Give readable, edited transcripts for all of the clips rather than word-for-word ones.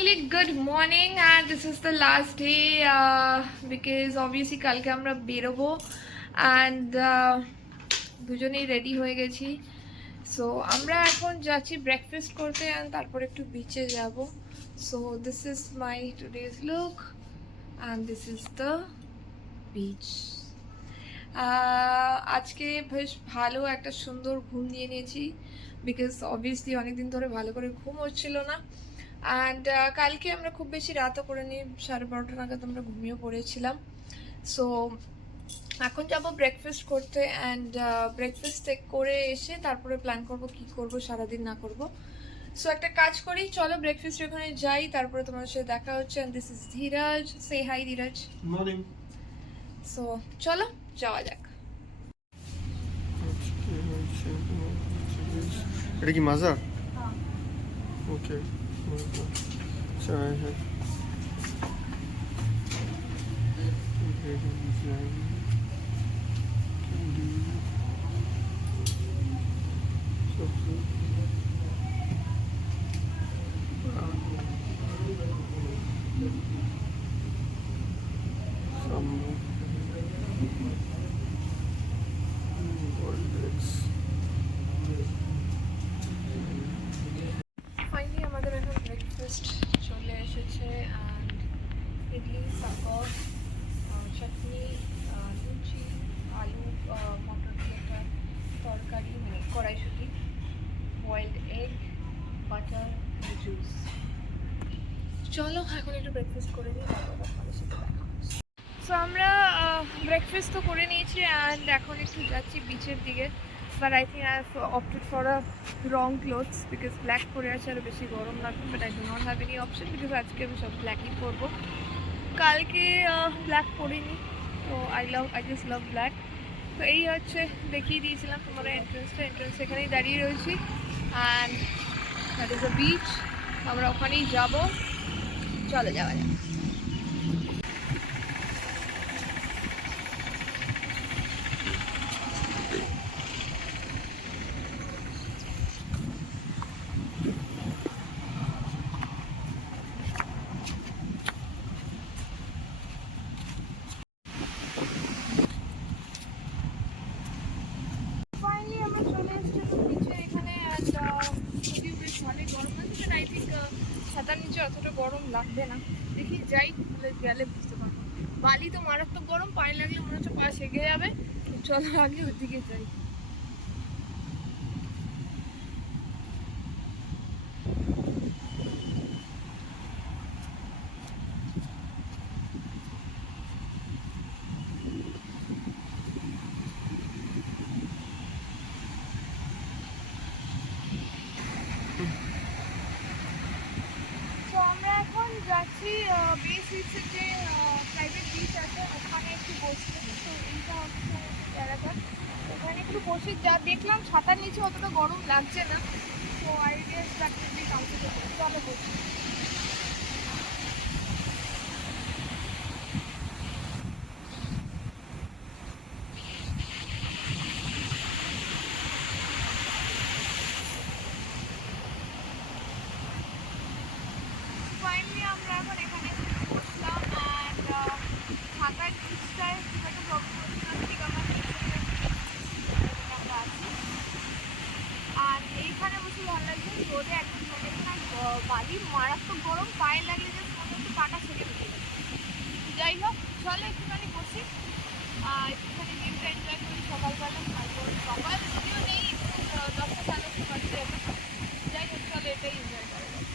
finally good morning and this is the last day because obviously কালকে আমরা বেরোবো and দুজনেই রেডি হয়ে গেছি। সো আমরা এখন যাচ্ছি ব্রেকফাস্ট করতে and তারপর একটু বিচে যাব। So this is my today's look and this is the beach. আজকে বেশ ভালো একটা সুন্দর ঘুম দিয়ে নিয়েছি বিকজ অবভিয়াসলি অনেকদিন ধরে ভালো করে ঘুম হচ্ছিল না। অ্যান্ড কালকে আমরা খুব বেশি রাতও করে নিই, 12:30 নাগাদ আমরা ঘুমিয়ে পড়েছিলাম। সো এখন যাব ব্রেকফাস্ট করতে অ্যান্ড ব্রেকফাস্ট করে এসে তারপরে প্ল্যান করব কি করব সারাদিন না করব। সো একটা কাজ করি, চলো ব্রেকফাস্ট ওখানে যাই, তারপরে তোমাদের সাথে দেখা হচ্ছে। And this is Dhiraj. Say hi Dhiraj. Morning. So চলো যাওয়া যাক। এটা কি মাজার? ওকে, চাই হ্যাঁ। ফাইনালি আমাদের এখন ব্রেকফাস্ট চলে এসেছে অ্যান্ড ইডলি, সাকর, চাটনি, লুচি, আলু মটর দিয়ে একটা তরকারি, মানে কড়াইশুঁটি, বয়েলড এগ, বাটার, জুস। চলো এখন একটু ব্রেকফাস্ট করে নিই, তারপর আপনাদের সাথে দেখা হচ্ছে। সো আমরা ব্রেকফাস্ট তো করে নিয়েছি অ্যান্ড এখন একটু যাচ্ছি বিচের দিকে। But I think I have opted for a wrong clothes because black পরে আছে আরও বেশি গরম লাগবে। But I do not have any option because আজকে আমি সব ব্ল্যাকই পরবো। কালকে ব্ল্যাক পরিনি, তো আই জাস্ট লাভ ব্ল্যাক। তো এই হচ্ছে, দেখিয়ে দিয়েছিলাম তোমাদের এন্ট্রেন্স এখানেই দাঁড়িয়ে রয়েছি and that is a beach. আমরা ওখানেই যাবো, চলে যাওয়া যাক। ছাতার নিচে অতটা গরম লাগবে না, দেখি যাই গেলে বুঝতে পারবো। বালি তো মারাত্মক গরম, পায়ে লাগলে মনে হচ্ছে পা সেঁকে যাবে। চলো আগে ওদিকে যাই। আমরা এখন যাচ্ছি বেস বিচের যে প্রাইভেট বিচ আছে ওখানে একটু বসতে। তো এইটা হচ্ছে জায়গাটা, ওখানে একটু বসে যা দেখলাম ছাতার নিচে অতটা গরম লাগছে না। তো আইডিয়া প্র্যাকটিসলি কমফোর্টেবল, চলো বসি। ফাইনালি আমরা এখন এখানে বসলাম অ্যান্ড ছাতার নিচটায় খুব একটা প্রবলেম হচ্ছে না, ঠিক আমরা আমরা আছি। আর এইখানে বসে ভালো লাগছে, রোদে একদম রোদে না, বালি মারাত্মক গরম, পায়ে লাগলে যে মনে হচ্ছে পাটা ছেড়ে দিতে যাবে। যাই হোক, চলো একটুখানি বসি আর একটুখানি ভিউটা এনজয় করি সকালবেলা। তারপর সকাল যদিও নেই, 10টা 10:30 বাজতে যাবে। যাই হোক, চলো এটাই এনজয় করা যায়।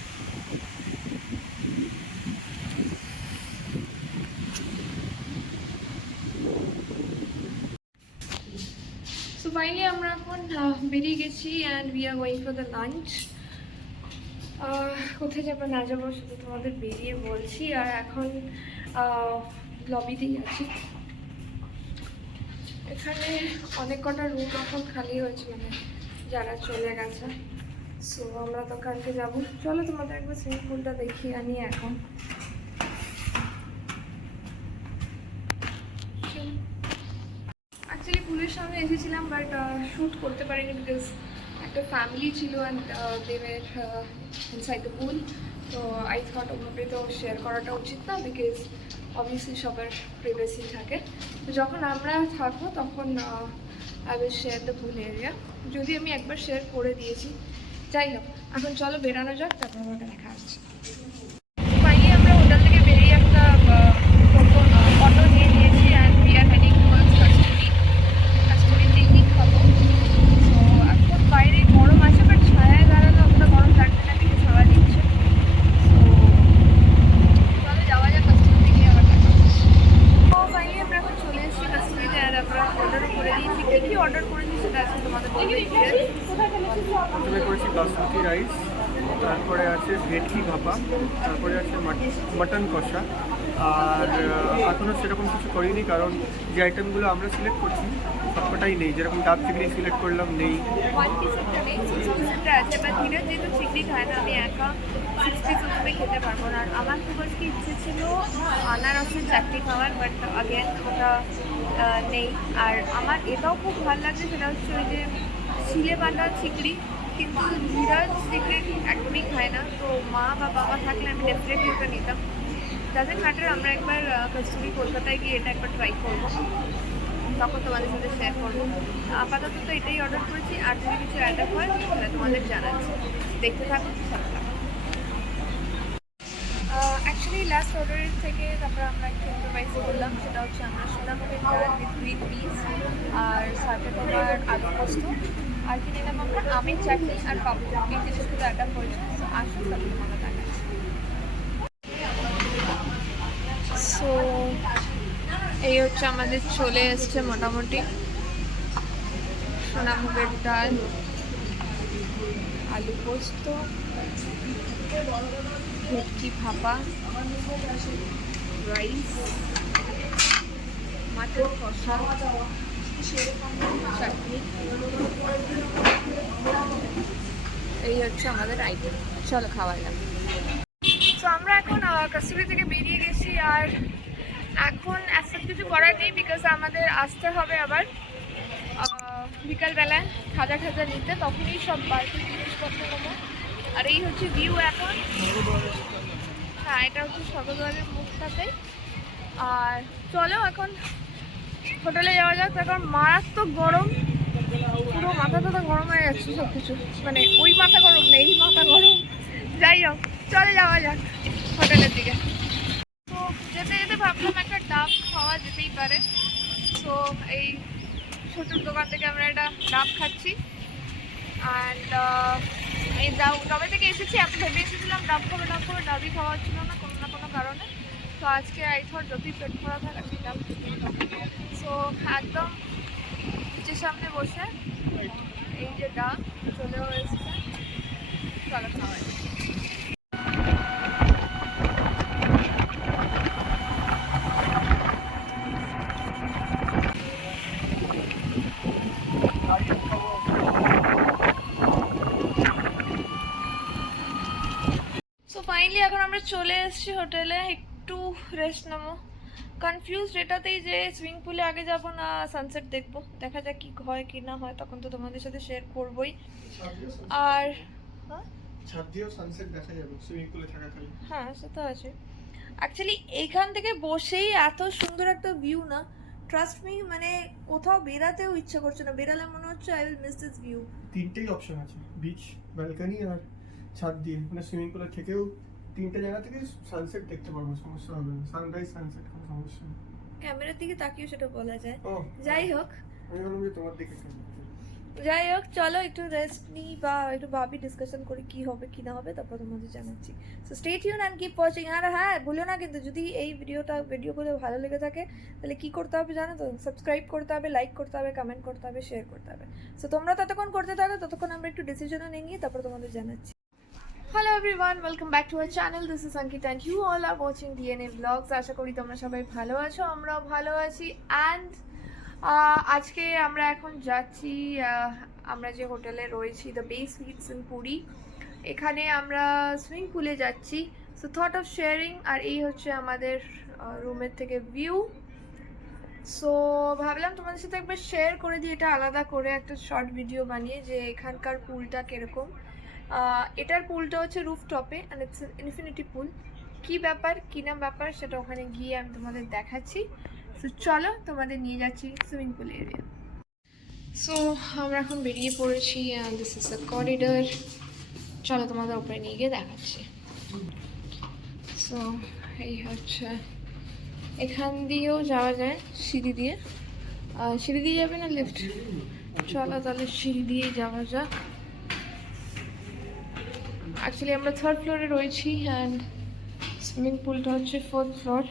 সো ফাইনালি আমরা এখন বেরিয়ে গেছি and we are going for the lunch. কোথায় যাবো না যাবো শুধু তোমাদের বেরিয়ে বলছি। আর এখন লবিতেই আছি। এখানে অনেক কটা রুম এখন খালি হয়েছে, মানে যারা চলে গেছে। সো আমরা তো কালকে যাবো। চলো তোমাদের একবার সুইমিং পুলটা দেখিয়ে আনি এখন। অ্যাকচুয়ালি পুলের সামনে এসেছিলাম বাট শ্যুট করতে পারিনি বিকজ একটা ফ্যামিলি ছিল and they were inside the pool. তো আই থট ওভাবে তো শেয়ার করাটা উচিত না, বিকজ অবভিয়াসলি সবার প্রাইভেসি থাকে। তো যখন আমরা থাকবো তখন I will share the full area, যদি আমি একবার শেয়ার করে দিয়েছি। যাই হোক, এখন চলো বেরানো যাক, তারপর আমাকে দেখা আসছে। ফাইনালি আমরা হোটেল থেকে বেরিয়ে একটা অটো নিয়ে নিয়েছি and we are heading towards custody picnic খাবো। তো এখন বাইরে গরম আছে, বাট ছায়ায় দাঁড়ালে অতটা গরম লাগবে না, বিকজ হাওয়া দিচ্ছে। তো চলো যাওয়া যাক কাস্টডি গিয়ে আবার দেখা হচ্ছে। তো ফাইনালি আমরা এখন চলে এসেছি কাস্টডিতে, আর আমরা অর্ডারও করে দিয়েছি। কী অর্ডার করেছি সেটা আজকে তোমাদের বলবো। প্রথমে করেছি বাসমতি রাইস, তারপরে আছে ভেটকি ভাপা, তারপরে আছে মাটন কষা। আর এখনও সেরকম কিছু করিনি, কারণ যে আইটেমগুলো আমরা সিলেক্ট করছি সবকটাই নেই। যেরকম ডাব চিংড়ি সিলেক্ট করলাম, নেই। ওয়ান পিসেরটা নেই, 6 পিসেরটা আছে। বাট ধীরে যেহেতু চিংড়ি খায় না, আমি একা 6 পিস ওভাবে খেতে পারবো না। আর আমার খুব আজকে ইচ্ছে ছিল আনারসের চাটনি খাওয়ার, বাট আগেন ওটা নেই। আর আমার এটাও খুব ভালো লাগছে, সেটা হচ্ছে ওই যে শিলে বাটা চিংড়ি, কিন্তু ধীরাজ চিংড়ি একদমই খায় না। তো মা বা বাবা থাকলে আমি ডেফিনেটলি ওটা নিতাম। ডাজেন্ট ম্যাটার, আমরা একবার কস্তুরি কলকাতায় গিয়ে এটা একবার ট্রাই করবো, তখন তোমাদের সাথে শেয়ার করবো। আপাতত তো এটাই অর্ডার করেছি, আর যদি কিছু অ্যাড আপ হয় তাহলে তোমাদের জানাচ্ছি। দেখতে থাকো, সাথে থাকো। অ্যাকচুয়ালি লাস্ট অর্ডারের থেকে তারপরে আমরা একটু ইম্প্রোভাইজ করলাম, সেটা হচ্ছে আমরা সোনামুগের ডাল উইথ গ্রিন পিস আর সাথে তোমার আলু পোস্ত, আর কি নিলাম আমরা আমের চাটনি আর পাপড়। এই জিনিসগুলো অ্যাড আপ হয়েছে। সো আসুন তারপরে তোমাদের দেখাচ্ছি। সো এই হচ্ছে আমাদের চলে এসছে মোটামুটি সোনামুগের ডাল, আলু পোস্ত, ভেটকি ভাপা, রাইস, মাটন কষা, চাটনি। এই হচ্ছে আমাদের আইটেম। চলো খাওয়া যাক। তো আমরা এখন কাস্টডি থেকে বেরিয়ে গেছি, আর এখন এসব কিছু করার নেই, বিকজ আমাদের আসতে হবে আবার বিকালবেলায় খাজা খাজা নিতে, তখনই সব বাড়তি জিনিসপত্র নেবো। আর এই হচ্ছে ভিউ এখন। হ্যাঁ, এটা হচ্ছে সদরবাজারের মুখটাতে। আর চলো এখন হোটেলে যাওয়া যাক, এখন মারাত্মক গরম, পুরো মাথা টাথা গরম হয়ে যাচ্ছে সব কিছু। মানে ওই মাথা গরম না, এই মাথা গরম। যাই হোক, চলে যাওয়া যাক হোটেলের দিকে। তো যেতে যেতে ভাবলাম একটা ডাব খাওয়া যেতেই পারে। তো এই ছোটোর দোকান থেকে আমরা একটা ডাব খাচ্ছি। অ্যান্ড এই ডাবে থেকে এসেছি, এত ভেবে এসেছিলাম ডাব খাবে, ডাবই খাওয়া হচ্ছিল না কোনো না কোনো কারণে। তো আজকে আই থট যতই পেট ভরা থাক আজকে ডাব খেতেই হবে। সো একদম নিচের সামনে বসে এই যে ডাব চলেও এসেছে, চলো খাওয়া যায়। সো ফাইনালি এখন আমরা চলে এসেছি হোটেলে, একটু রেস্ট নেবো। কনফিউজড এটাতেই যে সুইমিং পুলে আগে যাবো না সানসেট দেখবো, দেখা যাক কি হয় কি না হয়, তখন তো তোমাদের সাথে শেয়ার করবোই। আর ছাদ দিয়েও সানসেট দেখা যাবে সুইমিং পুলে থাকাকালীন। হ্যাঁ, সে তো আছে। অ্যাকচুয়ালি এইখান থেকে বসেই এত সুন্দর একটা ভিউ না, ট্রাস্ট মি, মানে কোথাও বেরাতেও ইচ্ছা করছে না, বেরালে মনে হচ্ছে I will miss this view. তিনটেই অপশন আছে, বিচ, ব্যালকনি আর ছাদ দিয়ে। মানে সুইমিং পুলের থেকেও তিনটে জায়গা থেকে সানসেট দেখতে পারবো, সমস্যা হবে না। সানরাইজ সানসেট কোনো সমস্যা নেই। ক্যামেরার দিকে তাকিয়েও সেটা বলা যায়। ও যাই হোক, আমি বললাম যে তোমার দিকে কেন। যাই হোক, চলো একটু রেস্ট নিই বা একটু ভাবি, ডিসকাশন করি কি হবে কি না হবে, তারপর তোমাদের জানাচ্ছি। So stay tune and keep watching. আর হ্যাঁ, ভুলো না কিন্তু, যদি এই ভিডিওগুলো ভালো লেগে থাকে তাহলে কি করতে হবে জানো তো? সাবস্ক্রাইব করতে হবে, লাইক করতে হবে, কমেন্ট করতে হবে, শেয়ার করতে হবে। সো তোমরা ততক্ষণ করতে থাকো, ততক্ষণ আমরা একটু ডিসিশনও নিয়ে তারপর তোমাদের জানাচ্ছি। Hello everyone, welcome back to our channel. This is Ankita and you all are watching DNA Vlogs. আশা করি তোমরা সবাই ভালো আছো, আমরাও ভালো আছি। অ্যান্ড আজকে আমরা এখন যাচ্ছি, আমরা যে হোটেলে রয়েছি দ্য বে সুইটস ইন পুরী, এখানে আমরা সুইমিং পুলে যাচ্ছি। So thought of sharing. আর এই হচ্ছে আমাদের রুমের থেকে ভিউ। সো ভাবলাম তোমাদের সাথে একবার শেয়ার করে দিই, এটা আলাদা করে একটা শর্ট ভিডিও বানিয়ে, যে এখানকার পুলটা কীরকম। এটার পুলটা হচ্ছে রুফটপে অ্যান্ড ইটস ইনফিনিটি পুল। কী ব্যাপার কী না ব্যাপার সেটা ওখানে গিয়ে আমি তোমাদের দেখাচ্ছি। সো চলো তোমাদের নিয়ে যাচ্ছি সুইমিং পুল এরিয়া। সো আমরা এখন বেরিয়ে পড়েছি and this is the corridor. চলো তোমাদের উপরে নিয়ে গিয়ে দেখাচ্ছি। সো এই হচ্ছে, এখান দিয়েও যাওয়া যায় সিঁড়ি দিয়ে। সিঁড়ি দিয়ে যাবে না লিফট? চলো তাহলে সিঁড়ি দিয়ে যাওয়া যাক। অ্যাকচুয়ালি আমরা 3rd ফ্লোরে রয়েছি অ্যান্ড সুইমিং পুলটা হচ্ছে 4th ফ্লোর।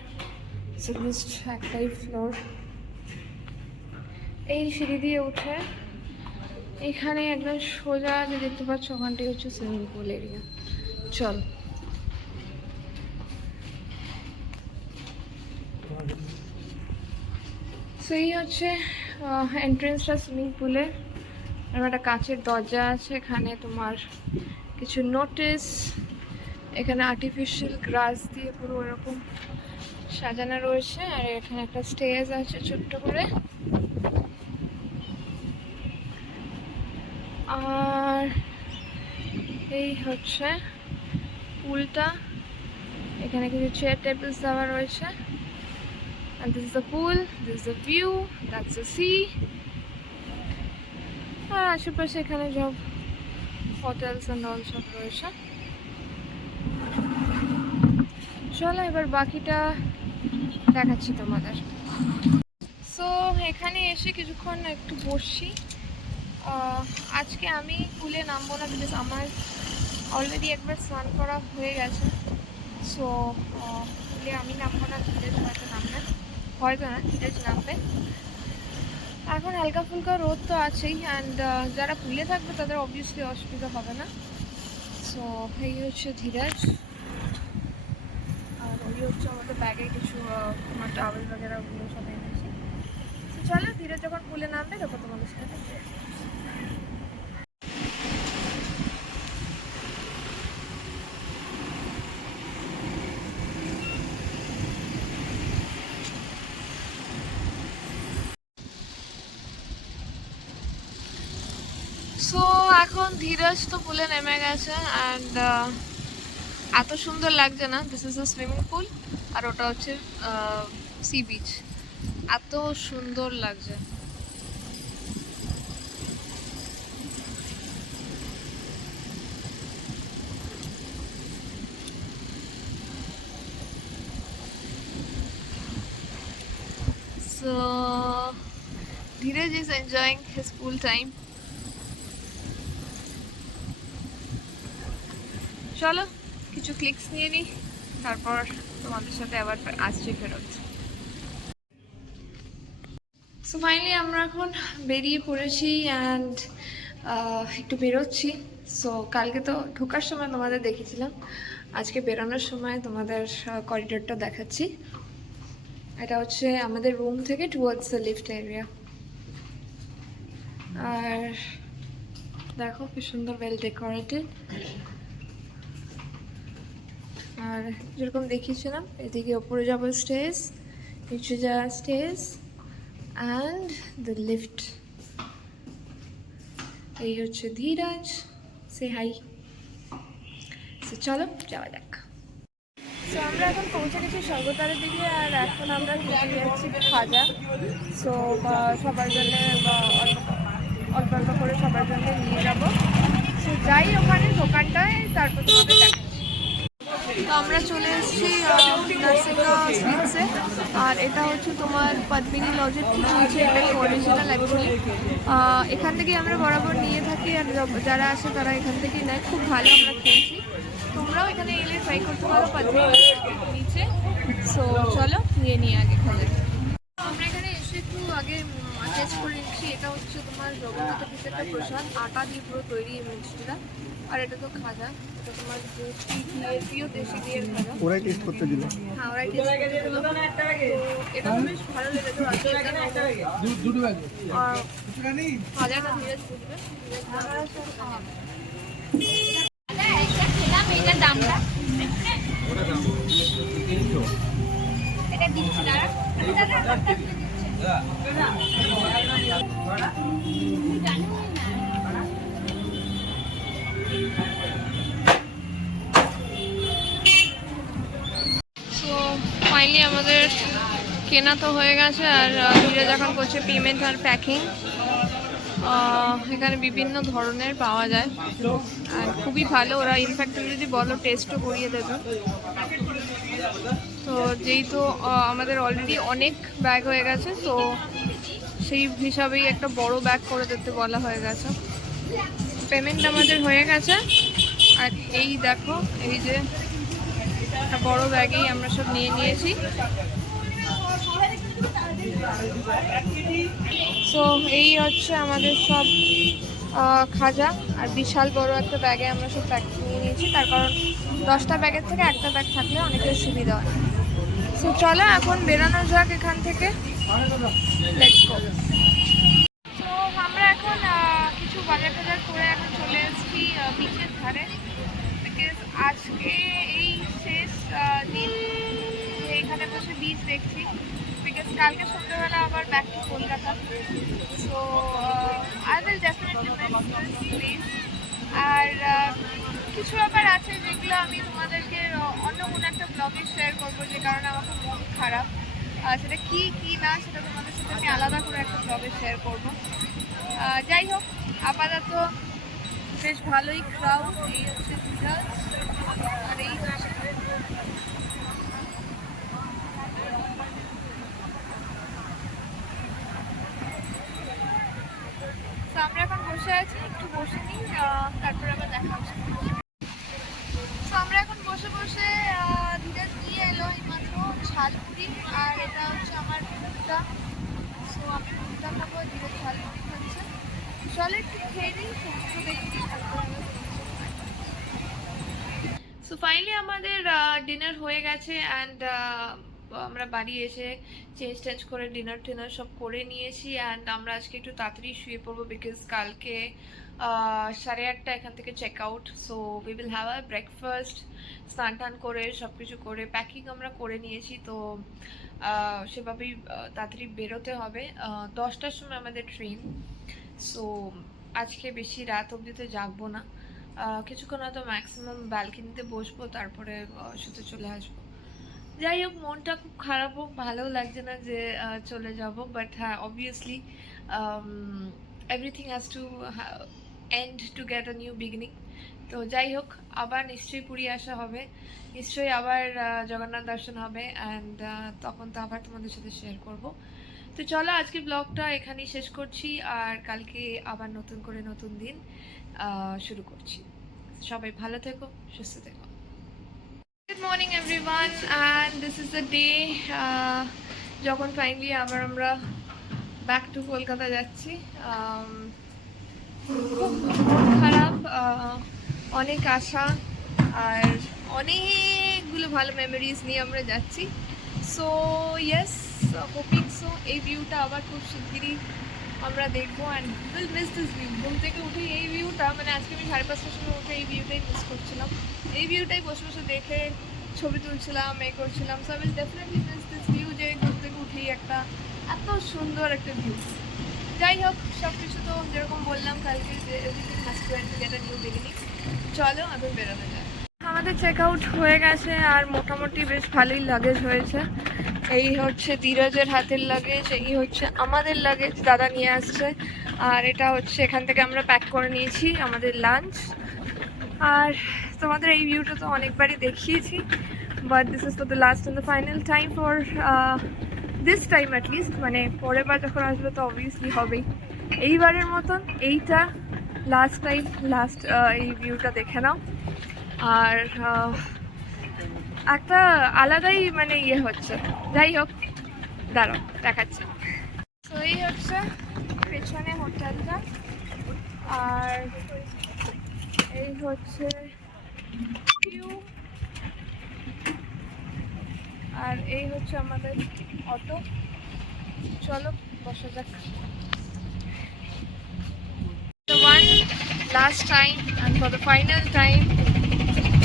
সো জাস্ট একটাই ফ্লোর। এই সিঁড়ি দিয়ে উঠে এখানে একদম সোজা যে দেখতে পাচ্ছ ওখানটাই হচ্ছে সুইমিং পুল এরিয়া। চল। সো এই হচ্ছে এন্ট্রেন্সটা সুইমিং পুলের। একটা কাঁচের দরজা আছে, এখানে তোমার কিছু নোটিস, এখানে আর্টিফিশিয়াল গ্রাস দিয়ে পুরো এরকম সাজানো রয়েছে। আর এখানে একটা স্টেজ আছে ছোট্ট করে। আর এই হচ্ছে পুলটা, এখানে কিছু চেয়ার টেবিলস দেওয়া রয়েছে। And this is the pool, this is the view, that's the sea. আর আশেপাশে এখানে সব হোটেলস অ্যান্ড অল সব রয়েছে। চলো এবার বাকিটা দেখাচ্ছি তোমাদের। সো এখানে এসে কিছুক্ষণ একটু বসছি। আজকে আমি পুলে নামবো না, বিকজ আমার অলরেডি একবার স্নান করা হয়ে গেছে। সো পুলে আমি নামবো না, ধীরেজ হয়তো নামবে, হয়তো না ধীরেজ নামবে। এখন হালকা ফুলকা রোদ তো আছেই অ্যান্ড যারা পুলে থাকবে তাদের অবভিয়াসলি অসুবিধা হবে না। সো এই হচ্ছে ধীরাজ, আর ওই হচ্ছে আমাদের ব্যাগে কিছু তোমার টাওয়েল বাগেরা ওগুলো সব এনেছি। তো চলো ধীরাজ যখন পুলে নামবে তখন তোমাদের সাথে দেখবে। সো এখন ধীরাজ তো পুলে নেমে গেছে অ্যান্ড এত সুন্দর লাগছে না। This is a swimming pool আর ওটা হচ্ছে সি বিচ। এত সুন্দর লাগছে। So Dhiraj is enjoying his pool time. চলো কিছু ক্লিকস নিয়ে নিই, তারপর তোমাদের সাথে আবার আসছি ফেরত। সো ফাইনালি আমরা এখন বেরিয়ে পড়েছি অ্যান্ড একটু বেরোচ্ছি। সো কালকে তো ঢোকার সময় তোমাদের দেখেছিলাম, আজকে বেরোনোর সময় তোমাদের করিডোরটা দেখাচ্ছি। এটা হচ্ছে আমাদের রুম থেকে টুয়ার্ডস দ্য লিফট এরিয়া। আর দেখো কি সুন্দর ওয়েল ডেকোরেটেড। আর যেরকম দেখিয়েছিলাম এদিকে ওপরে যাবো স্টেজ, নিচে যাওয়া স্টেজ অ্যান্ড দ্য লিফট। এই হচ্ছে ধীরাজ, সে হাই। সো চলো যাওয়া যাক। সো আমরা এখন পৌঁছে গেছি স্বর্গদ্বারের দিকে আর এখন আমরা খেতে যাচ্ছি খাজা। সো সবার জন্যে অল্প অল্প করে সবার জন্য নিয়ে যাবো। সো যাই ওখানে দোকানটায়, তারপর তোমাদের দেখাচ্ছি। তো আমরা চলে এসেছি নার্সিংহা সুইটসে। আর এটা হচ্ছে তোমার পদ্মিনী লজের ঠিক নিচে, এটাই অরিজিনাল অ্যাকচুয়ালি। এখান থেকে আমরা বরাবর নিয়ে থাকি আর যারা আসে তারা এখান থেকেই নেয়। খুব ভালো আমরা খেয়েছি, তোমরাও এখানে এলে ট্রাই করতে পারো পদ্মিনী লজের নিচে। সো চলো নিয়ে আগে খাবে। আমরা এখানে এসে একটু আগে টেস্ট করে নিচ্ছি। এটা হচ্ছে তোমার জগন্নাথের কিছু একটা প্রসাদ, আটা দিয়ে পুরো তৈরি এই মিষ্টিটা। আর এটা তো খাজা, এটা তোমার দেশি ঘিয়ের, প্রিয় দেশি ঘিয়ের খাজা। ওরাই টেস্ট করতে দিল। হ্যাঁ ওরাই টেস্ট করতে দিল। এটা তো বেশ ভালো লেগেছে। আর খাজাটা ধীরে বুঝবে। এটার দামটা এটা দিচ্ছি দাঁড়া। ফাইনালি আমাদের কেনা তো হয়ে গেছে, আর ধীরে যখন করছে পেমেন্ট আর প্যাকিং। এখানে বিভিন্ন ধরনের পাওয়া যায় আর খুবই ভালো। ওরা ইনফ্যাক্ট যদি বলো টেস্টও করিয়ে দেবে। তো যেহেতু আমাদের অলরেডি অনেক ব্যাগ হয়ে গেছে, তো সেই হিসাবেই একটা বড় ব্যাগ করে দিতে বলা হয়ে গেছে। পেমেন্ট আমাদের হয়ে গেছে, আর এই দেখো এই যে একটা বড় ব্যাগেই আমরা সব নিয়ে নিয়েছি। সো এই হচ্ছে আমাদের সব খাজা, আর বিশাল বড় একটা ব্যাগে আমরা সব প্যাক নিয়ে নিয়েছি, তার কারণ 10টা ব্যাগের থেকে একটা ব্যাগ থাকলে অনেকের সুবিধা হয়। সো চলো এখন বেরানো যাক এখান থেকে, লেটস গো। তো আমরা এখন কিছু বাজার টাজার করে এখন চলে এসেছি বিচের ধারে, বিকজ আজকে এই শেষ দিন এইখানে বসে বিচ দেখছি, বিকজ কালকে সন্ধ্যাবেলা আবার back to Kolkata. So I will definitely miss this place. আর কিছু ব্যাপার আছে যেগুলো আমি তোমাদেরকে অন্য কোনো একটা ব্লগে শেয়ার করবো, যে কারণে আমার খুব মন খারাপ। সেটা কি কি না সেটা তোমাদের সাথে আমি আলাদা করে একটা ব্লগে শেয়ার করবো। যাই হোক, আপাতত বেশ ভালোই ক্রাউড। এই হচ্ছে রিজাল্ট, আর এই হচ্ছে আমরা এখন বসে আছি, একটু বসে নিই, তারপরে আবার দেখা হচ্ছে। তো আমরা এখন বসে বসে ধীরে নিয়ে এলো এই মাত্র ঝালমুড়ি, আর এটা হচ্ছে আমার মুখটা। সো আমি মুখটা খাবো, ধীরে ঝালমুড়ি খাচ্ছে। চলে একটু খেয়ে নিই, সমুদ্র দেখে নিই, তারপরে সো ফাইনালি আমাদের ডিনার হয়ে গেছে, অ্যান্ড আমরা বাড়ি এসে চেঞ্জ করে ডিনার টিনার সব করে নিয়েছি। অ্যান্ড আমরা আজকে একটু তাড়াতাড়ি শুয়ে পড়বো, বিকজ কালকে 8:30 এখান থেকে check out. So we will have a breakfast, স্নান টান করে সব কিছু করে প্যাকিং আমরা করে নিয়েছি। তো সেভাবেই তাড়াতাড়ি বেরোতে হবে। 10টার সময় আমাদের ট্রেন। সো আজকে বেশি রাত অবধি তো জাগবো না, কিছুক্ষণ হয়তো ম্যাক্সিমাম ব্যালকনিতে বসবো, তারপরে শুতে চলে আসবো। যাই হোক, মনটা খুব খারাপ হোক, ভালোও লাগছে না যে চলে যাব, বাট হ্যাঁ obviously everything has to end to get a new beginning. তো যাই হোক, আবার নিশ্চয়ই পুরী আসা হবে, নিশ্চয়ই আবার জগন্নাথ দর্শন হবে, অ্যান্ড তখন তো আবার তোমাদের সাথে শেয়ার করব। তো চলো আজকের ব্লগটা এখানেই শেষ করছি, আর কালকে আবার নতুন করে নতুন দিন শুরু করছি। সবাই ভালো থেকো, সুস্থ থেকো। Good morning everyone, and this is the day যখন ফাইনালি আবার আমরা ব্যাক টু কলকাতা যাচ্ছি। খুব মন খারাপ, অনেক আশা আর অনেকগুলো ভালো মেমোরিজ নিয়ে আমরা যাচ্ছি। সো ইয়েস, হোপিং সো এই ভিউটা আবার খুব শিগগিরই আমরা দেখবো, and will miss this view. ঘুম থেকে উঠে এই ভিউটা, মানে আজকে আমি 5:30টার সময় উঠে এই ভিউটাই মিস করছিলাম, এই ভিউটাই বসে বসে দেখে ছবি তুলছিলাম, এই করছিলাম। So I will definitely miss this view, যে ঘুম থেকে উঠেই একটা এত সুন্দর একটা ভিউ। যাই হোক, সব কিছু তো যেরকম বললাম কালকে, যে everything has to end to get a new beginning. চলো এখন বেরোনো যায়। আমাদের চেক আউট হয়ে গেছে, আর মোটামুটি বেশ ভালোই লাগেজ হয়েছে। এই হচ্ছে ধীরজের হাতের লাগেজ, এই হচ্ছে আমাদের লাগেজ, দাদা নিয়ে আসছে, আর এটা হচ্ছে এখান থেকে আমরা প্যাক করে নিয়েছি আমাদের লাঞ্চ। আর তোমাদের এই ভিউটা তো অনেকবারই দেখিয়েছি, but this is for the last and the final time for this time at least. মানে পরের বার যখন আসবে তো অবভিয়াসলি হবেই, এইবারের মতন এইটা লাস্ট টাইম, লাস্ট এই ভিউটা দেখে নাও। আর একটা আলাদাই মানে ইয়ে হচ্ছে। যাই হোক, দাঁড়াও দেখাচ্ছি। তো এই হচ্ছে পেছনে হোটেলটা, আর এই হচ্ছে ভিউ, আর এই হচ্ছে আমাদের অটো। চলো বসা যাক। The one last time and for the final time,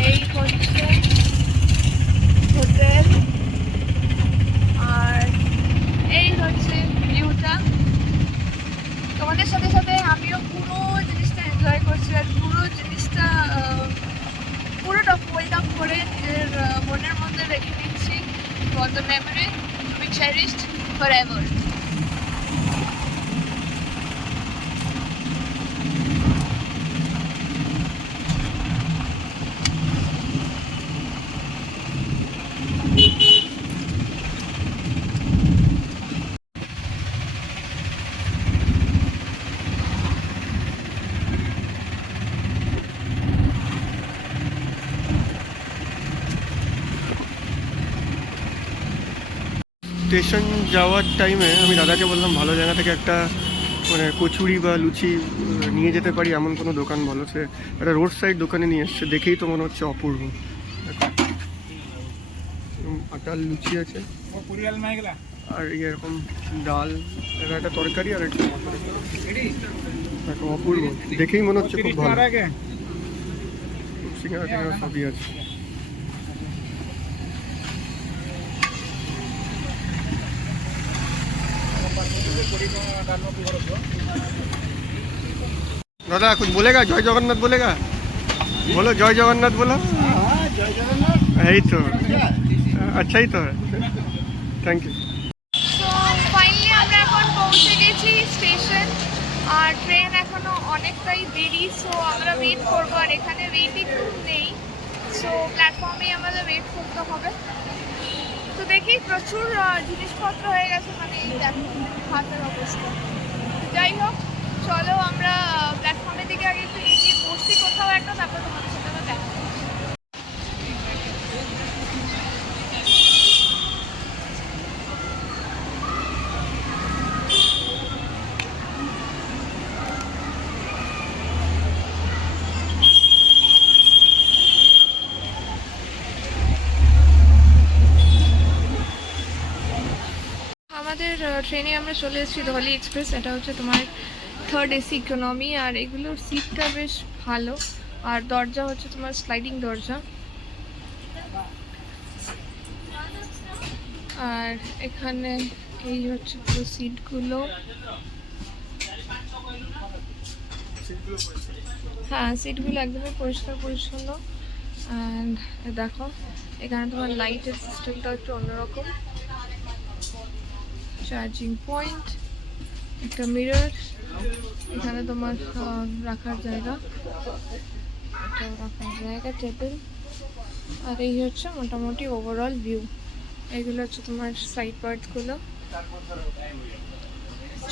এই হচ্ছে হোটেল, আর এই হচ্ছে ভিউটা। তোমাদের সাথে সাথে আমিও পুরো জিনিসটা এনজয় করছি, আর পুরো জিনিসটা পুরোটা হোল্ড আপ করে নিজের মনের মধ্যে রেখে দিচ্ছি। তো for the memory to be cherished forever. Station যাওয়ার টাইমে আমি দাদাকে বললাম ভালো জায়গা থেকে একটা মানে কচুরি বা লুচি নিয়ে যেতে পারি এমন কোনো দোকান ভালো, সে একটা রোড সাইড দোকানে নিয়ে এসছে, দেখেই তো মনে হচ্ছে অপূর্ব। আটার লুচি আছে আর এরকম ডাল, একটা তরকারি আর একটা দেখো অপূর্ব, দেখেই মনে হচ্ছে খুব ভালো। সিঙ্গারা টিঙ্গারা সবই আছে। दादा कुछ बोलेगा? जय जगन्नाथ बोलेगा? बोलो जय जगन्नाथ बोलो। जय जगन्नाथ। यही तो अच्छा ही तो है। Thank you. সো ফাইনালি আমরা এখন পৌঁছে গেছি স্টেশন, আর ট্রেন এখনো অনেকটাই দেরি। সো আমরা ওয়েট করবো, আর এখানে ওয়েটিং রুম নেই, সো প্ল্যাটফর্মেই আমাদের ওয়েট করতে হবে। তো দেখি প্রচুর জিনিসপত্র হয়ে গেছে, মানে এই দেখো হাতের অবস্থা। যাই হোক, চলো আমরা প্ল্যাটফর্মের দিকে আগে একটু এগিয়ে বসছি কোথাও একটা, তারপর তোমাদের সাথে আমরা দেখা করছি। আমাদের ট্রেনে আমরা চলে এসেছি ধলি এক্সপ্রেস। এটা হচ্ছে তোমার 3rd AC ইকোনমি, আর এগুলোর সিটটা বেশ ভালো, আর দরজা হচ্ছে তোমার স্লাইডিং দরজা। আর এখানে এই হচ্ছে পুরো সিটগুলো, হ্যাঁ সিটগুলো একদমই পরিষ্কার পরিচ্ছন্ন। অ্যান্ড দেখো এখানে তোমার লাইটের সিস্টেমটা একটু অন্যরকম, চার্জিং পয়েন্ট, একটা মিরর, এখানে তোমার রাখার জায়গা, এটাও রাখার জায়গা, টেবিল। আর এই হচ্ছে মোটামুটি ওভারঅল ভিউ। এইগুলো হচ্ছে তোমার সাইড পার্টসগুলো।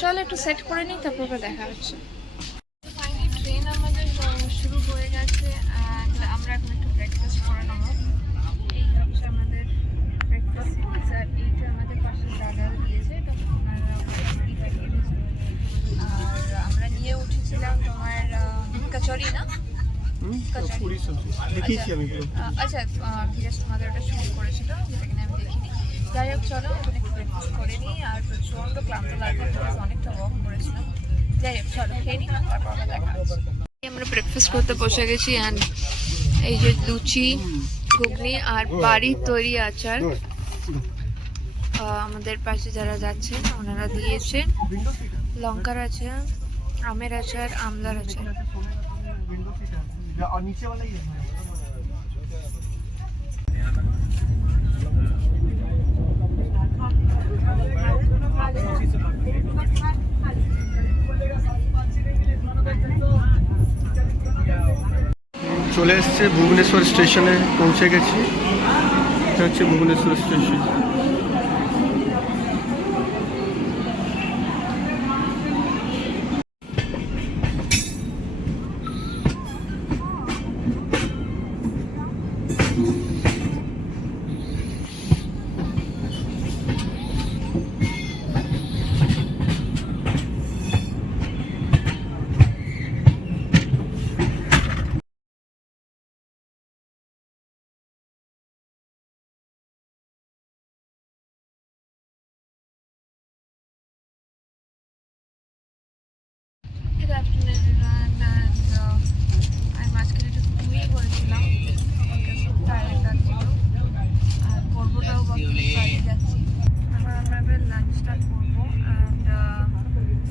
চলো একটু সেট করে নিই, তারপর দেখা হচ্ছে। ফাইনালি ট্রেন আমাদের শুরু হয়ে গেছে, অ্যান্ড আমরা এখন একটু ব্রেকফাস্ট করে নেবো। এই হচ্ছে আমাদের ব্রেকফাস্ট, আর এইটা আমাদের পাশে দাদা দিয়েছে, এটা ওনারা পাঠিয়ে দিয়েছে। আর আমরা নিয়ে উঠেছিলাম তোমার কচুরি, না কচুরি, আচ্ছা ধীরেশ তোমাদের ওটা শুরু করেছিল, যেটা কিনা আমি দেখিনি। যাই হোক চলো এখন একটু ব্রেকফাস্ট করে নিই, আর প্রচণ্ড ক্লান্ত লাগবে, অনেকটা ওয়াক করেছিলাম। যাই হোক চলো খেয়ে নিই, তারপর আমরা দেখা হচ্ছে। আমরা ব্রেকফাস্ট করতে বসে গেছি, অ্যান্ড এই যে লুচি, ঘুগনি আর বাড়ির তৈরি আচার আমাদের পাশে যারা যাচ্ছেন ওনারা দিয়েছেন। লঙ্কার আচার, আমের আচার, আমলার আচার। চলে এসছে ভুবনেশ্বর স্টেশনে, পৌঁছে গেছি। এটা হচ্ছে Bhubaneswar station. Good afternoon everyone, and আমি মাঝখানে একটু ঘুমিয়ে পড়েছিলাম, খুব টায়ার্ড লাগছিল, আর করবোটাও বা খুব বাইরে যাচ্ছি। এখন আমরা এবার লাঞ্চ স্টার্ট করবো, অ্যান্ড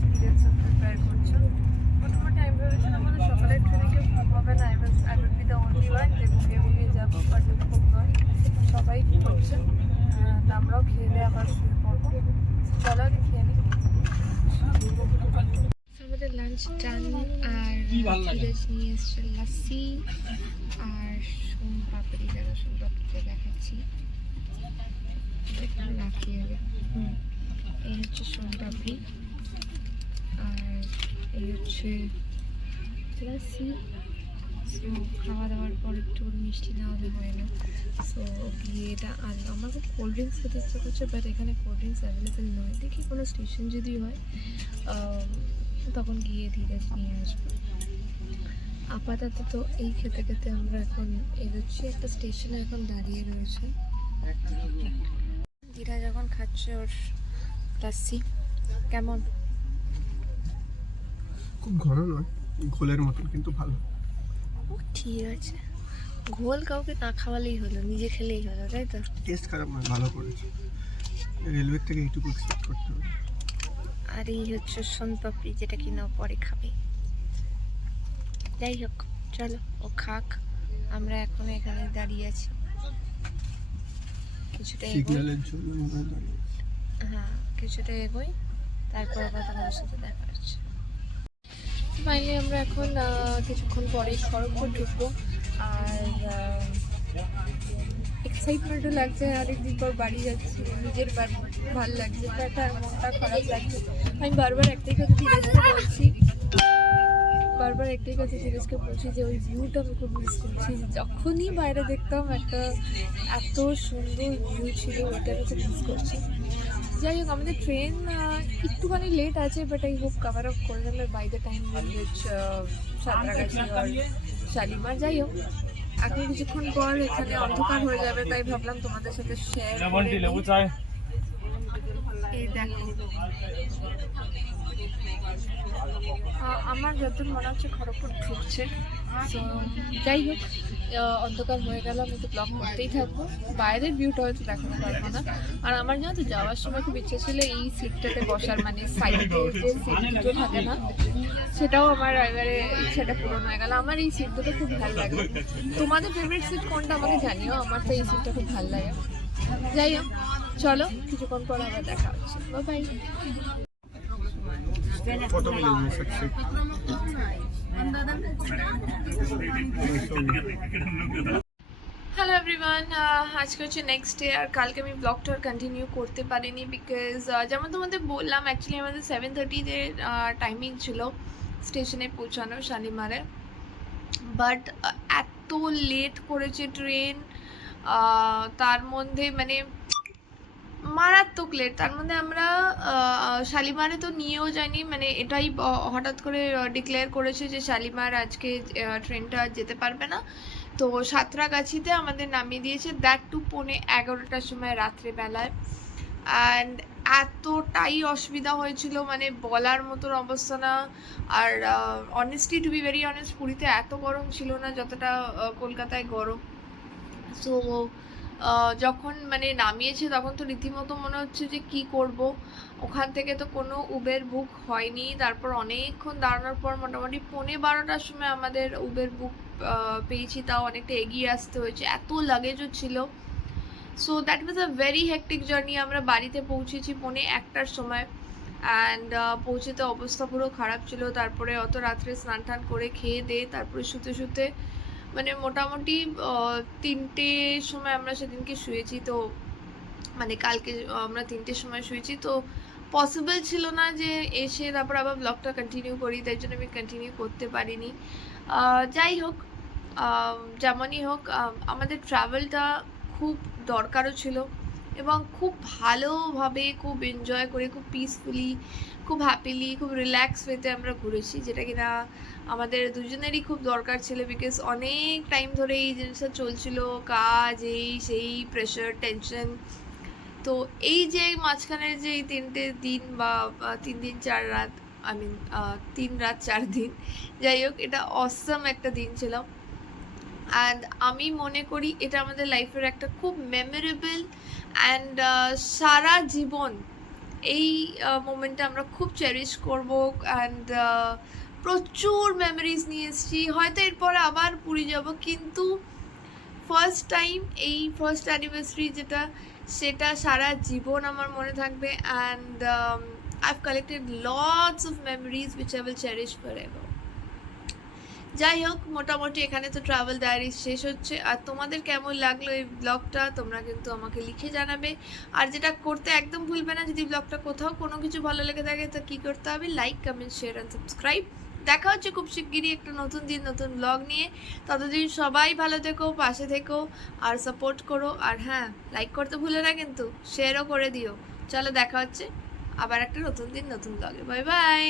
ডিটেলস সব প্রিপেয়ার করছো। মোটামুটি আমি ভেবেছিলাম আমাদের সকালের ট্রেনে কেউ ঘুমাবে না, I will be the only one যে ঘুমিয়ে ঘুমিয়ে যাবো, বাট খুব নয়, সবাই করছে। আমরা তারপর শুয়ে পড়বো। চলো দেখিয়ে নিই। আমাদের লাঞ্চ ডান, আর ধীরজ নিয়ে এসছে লাসি আর সোন পাপড়ি। যারা সোন পাপড়িটা দেখাচ্ছি, রাখি আগে। এই হচ্ছে সোন পাপড়ি আর এই হচ্ছে লাসি। সো খাওয়া দাওয়ার পর একটু মিষ্টি না হলে হয় না। সো গিয়ে এটা আনলো। আমার খুব কোল্ড ড্রিঙ্কস খেতে ইচ্ছা করছে, বাট এখানে কোল্ড ড্রিঙ্কস অ্যাভেলেবেল নয়। দেখি কোনো স্টেশন যদি হয় তখন গিয়ে ধীরে নিয়ে আসবো। আপাতত তো এই খেতে খেতে আমরা এখন এগোচ্ছি। একটা স্টেশনে এখন দাঁড়িয়ে রয়েছে। ধীরা যখন খাচ্ছে ওর লাসি। কেমন? খুব ঘন নয়, ঘোলের মতন, কিন্তু ভালো। ও ঠিক আছে, ঘোল কাউকে না খাওয়ালেই হলো, নিজে খেলেই হলো, তাই তো? টেস্ট খারাপ নয়, ভালো করেছে। রেলওয়ের থেকে এইটুকু এক্সপেক্ট করতে হবে। আর এই হচ্ছে সোন পাপড়ি, যেটা কিনা ও পরে খাবে। যাই হোক, চলো ও খাক, আমরা এখন এখানে দাঁড়িয়ে আছি। কিছুটা এগোই, সিগন্যালের জন্য আমরা দাঁড়িয়ে আছি। হ্যাঁ কিছুটা এগোই, তারপর আবার তোমাদের সাথে দেখা হচ্ছে। ফাইনালি আমরা এখন কিছুক্ষণ পরে খড়গপুর ঢুকবো। আর এক্সাইটমেন্টও লাগছে, অনেকদিন পর বাড়ি যাচ্ছি, নিজের ভালো লাগছে, একটা মনটা খারাপ লাগছে। আমি বারবার একটাই কথা ধীরেজকে বলছি যে ওই ভিউটা আমি খুব মিস করছি। যখনই বাইরে দেখতাম একটা এত সুন্দর ভিউ ছিল, ওটা আমি খুব মিস করছি। যাই হোক, আমাদের ট্রেন একটুখানি লেট আছে, but I hope cover up করে নেবে by the time will reach Santragachi আর শালিমার। যাই হোক, এখন কিছুক্ষণ পর এখানে অন্ধকার হয়ে যাবে, তাই ভাবলাম তোমাদের সাথে শেয়ার করে নিই। এই দেখো, আমার যতদূর মনে হচ্ছে খড়গপুর ঢুকছে। সো যাই হোক, অন্ধকার হয়ে গেল, আমি তো ব্লগ করতেই থাকবো। বাইরের ভিউটা হয়তো দেখাতে পারবো না। আর আমার জানো তো যাওয়ার সময় খুব ইচ্ছে ছিল এই সিটটাতে বসার, মানে সাইডে যে সিট দুটো থাকে না, সেটাও আমার এবারে ইচ্ছাটা পূরণ হয়ে গেল। আমার এই সিট দুটো খুব ভালো লাগে। তোমাদের ফেভারিট সিট কোনটা আমাকে জানিও, আমার তো এই সিটটা খুব ভালো লাগে। যাই হোক, চলো কিছুক্ষণ পর আবার দেখা হচ্ছে। বাই। ফটো মিলে सकते। হ্যালো এভরিওয়ান, আজকে হচ্ছে নেক্সট ডে। আর কালকে আমি ব্লগটা কন্টিনিউ করতে পারিনি, বিকজ যেমন তোমাদের বললাম, অ্যাকচুয়ালি আমাদের 7:30-তে টাইমিং ছিল স্টেশনে পৌঁছানো শালিমারে। বাট এত লেট করেছে ট্রেন, তার মধ্যে মানে মারাত্মক লেট। তার মধ্যে আমরা শালিমারে তো নিয়েও যাইনি, মানে এটাই হঠাৎ করে ডিক্লেয়ার করেছে যে শালিমার আজকে ট্রেনটা যেতে পারবে না। তো সাঁতরাগাছিতে আমাদের নামিয়ে দিয়েছে, দ্যাট টু 11:15 সময় রাত্রেবেলায়। অ্যান্ড এতটাই অসুবিধা হয়েছিল, মানে বলার মতন অবস্থা না। আর honestly to be very honest, পুরীতে এত গরম ছিল না যতটা কলকাতায় গরম। সো যখন মানে নামিয়েছে তখন তো রীতিমতো মনে হচ্ছে যে কি করব। ওখান থেকে তো কোনো উবের বুক হয়নি। তারপর অনেকক্ষণ দাঁড়ানোর পর মোটামুটি 12:15টার সময় আমাদের উবের বুক পেয়েছি, তাও অনেকটা এগিয়ে আসতে হয়েছে, এত লাগেজও ছিল। So that was a very hectic journey. আমরা বাড়িতে পৌঁছেছি 1:45টার সময়, অ্যান্ড পৌঁছেতে অবস্থা পুরো খারাপ ছিল। তারপরে অত রাত্রে স্নান টান করে খেয়ে দিয়ে তারপরে শুতে শুতে মানে মোটামুটি 3টের সময় আমরা সেদিনকে শুয়েছি। তো মানে কালকে আমরা 3টের সময় শুয়েছি, তো পসিবল ছিল না যে এসে তারপর আবার ব্লগটা কন্টিনিউ করি, তাই জন্য আমি কন্টিনিউ করতে পারিনি। যাই হোক, যেমনই হোক, আমাদের ট্রাভেলটা খুব দরকারও ছিল এবং খুব ভালোভাবে, খুব এনজয় করে, খুব পিসফুলি, খুব হ্যাপিলি, খুব রিল্যাক্স ওয়েতে আমরা ঘুরেছি, যেটা কিনা আমাদের দুজনেরই খুব দরকার ছিল। বিকজ অনেক টাইম ধরে এই জিনিসটা চলছিল, কাজ, এই সেই প্রেশার, টেনশন। তো এই যে মাঝখানের যে এই 3টে দিন বা 3 দিন 4 রাত, আই মিন 3 রাত 4 দিন, যাই হোক, এটা অসাম একটা দিন ছিল। অ্যান্ড আমি মনে করি এটা আমাদের লাইফের একটা খুব মেমোরেবল অ্যান্ড সারা জীবন এই মোমেন্টটা আমরা খুব চেরিশ করব। অ্যান্ড প্রচুর মেমোরিজ নিয়ে এসেছি। হয়তো এরপরে আবার পুরী যাব, কিন্তু ফার্স্ট টাইম, এই ফার্স্ট অ্যানিভার্সারি যেটা, সেটা সারা জীবন আমার মনে থাকবে। And I've collected lots of memories which I will cherish forever. যাই হোক, মোটামুটি এখানে তো ট্রাভেল ডায়েরি শেষ হচ্ছে। আর তোমাদের কেমন লাগলো এই ব্লগটা তোমরা কিন্তু আমাকে লিখে জানাবে। আর যেটা করতে একদম ভুলবে না, যদি ব্লগটা কোথাও কোনো কিছু ভালো লেগে থাকে তো কী করতে হবে, like, comment, share and subscribe. দেখা হচ্ছে খুব শিগগিরই একটা নতুন দিন নতুন ব্লগ নিয়ে। ততদিন সবাই ভালো থেকো, পাশে থেকো আর সাপোর্ট করো। আর হ্যাঁ, লাইক করতে ভুলো না কিন্তু, শেয়ারও করে দিও। চলো দেখা হচ্ছে আবার একটা নতুন দিন নতুন ব্লগে। Bye bye.